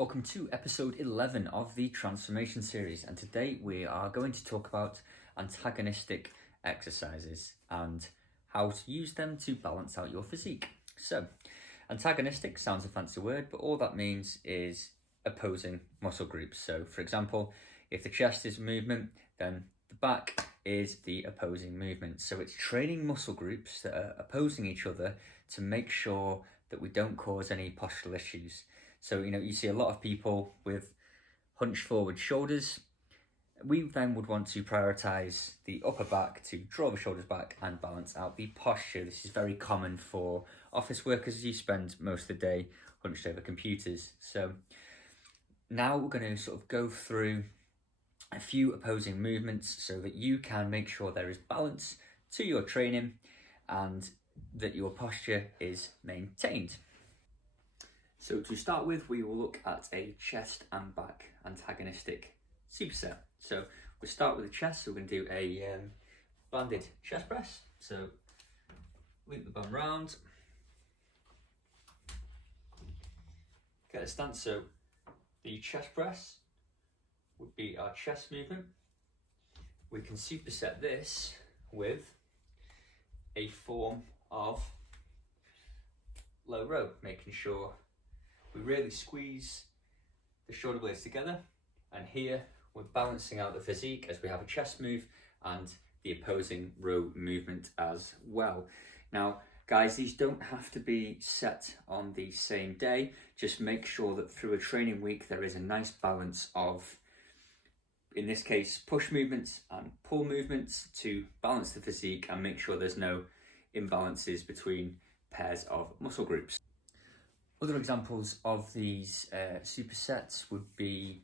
Welcome to episode 11 of the transformation series, and today we are going to talk about antagonistic exercises and how to use them to balance out your physique. So, antagonistic sounds a fancy word, but all that means is opposing muscle groups. So, for example, if the chest is a movement, then the back is the opposing movement. So it's training muscle groups that are opposing each other to make sure that we don't cause any postural issues. So, you see a lot of people with hunched forward shoulders. We then would want to prioritize the upper back to draw the shoulders back and balance out the posture. This is very common for office workers as you spend most of the day hunched over computers. So now we're going to sort of go through a few opposing movements so that you can make sure there is balance to your training and that your posture is maintained. So to start with, we will look at a chest and back antagonistic superset. So we'll start with the chest. So we're going to do a banded chest press. So loop the bum round. Get a stance. So the chest press would be our chest movement. We can superset this with a form of low row, making sure we really squeeze the shoulder blades together, and here we're balancing out the physique as we have a chest move and the opposing row movement as well. Now guys, these don't have to be set on the same day. Just make sure that through a training week there is a nice balance of, in this case, push movements and pull movements to balance the physique and make sure there's no imbalances between pairs of muscle groups. Other examples of these supersets would be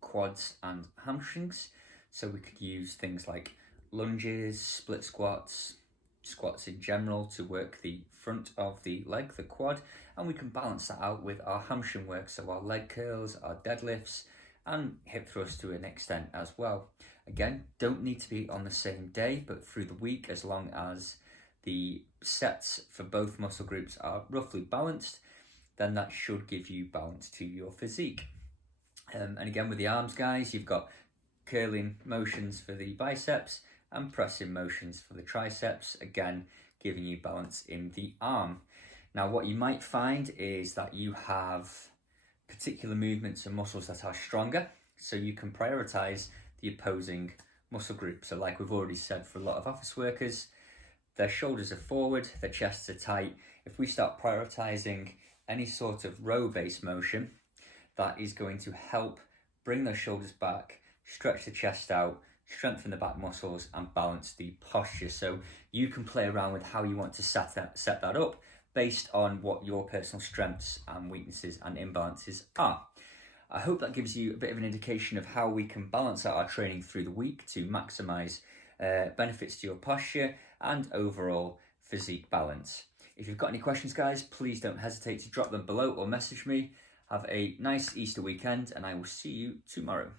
quads and hamstrings. So we could use things like lunges, split squats, squats in general to work the front of the leg, the quad, and we can balance that out with our hamstring work, so our leg curls, our deadlifts, and hip thrusts to an extent as well. Again, don't need to be on the same day, but through the week, as long as the sets for both muscle groups are roughly balanced, then that should give you balance to your physique. And again, with the arms, guys, you've got curling motions for the biceps and pressing motions for the triceps, again, giving you balance in the arm. Now, what you might find is that you have particular movements and muscles that are stronger, so you can prioritize the opposing muscle group. So like we've already said, for a lot of office workers, their shoulders are forward, their chests are tight. If we start prioritizing any sort of row-based motion, that is going to help bring those shoulders back, stretch the chest out, strengthen the back muscles, and balance the posture. So you can play around with how you want to set that up based on what your personal strengths and weaknesses and imbalances are. I hope that gives you a bit of an indication of how we can balance out our training through the week to maximize benefits to your posture and overall physique balance. If you've got any questions, guys, please don't hesitate to drop them below or message me. Have a nice Easter weekend, and I will see you tomorrow.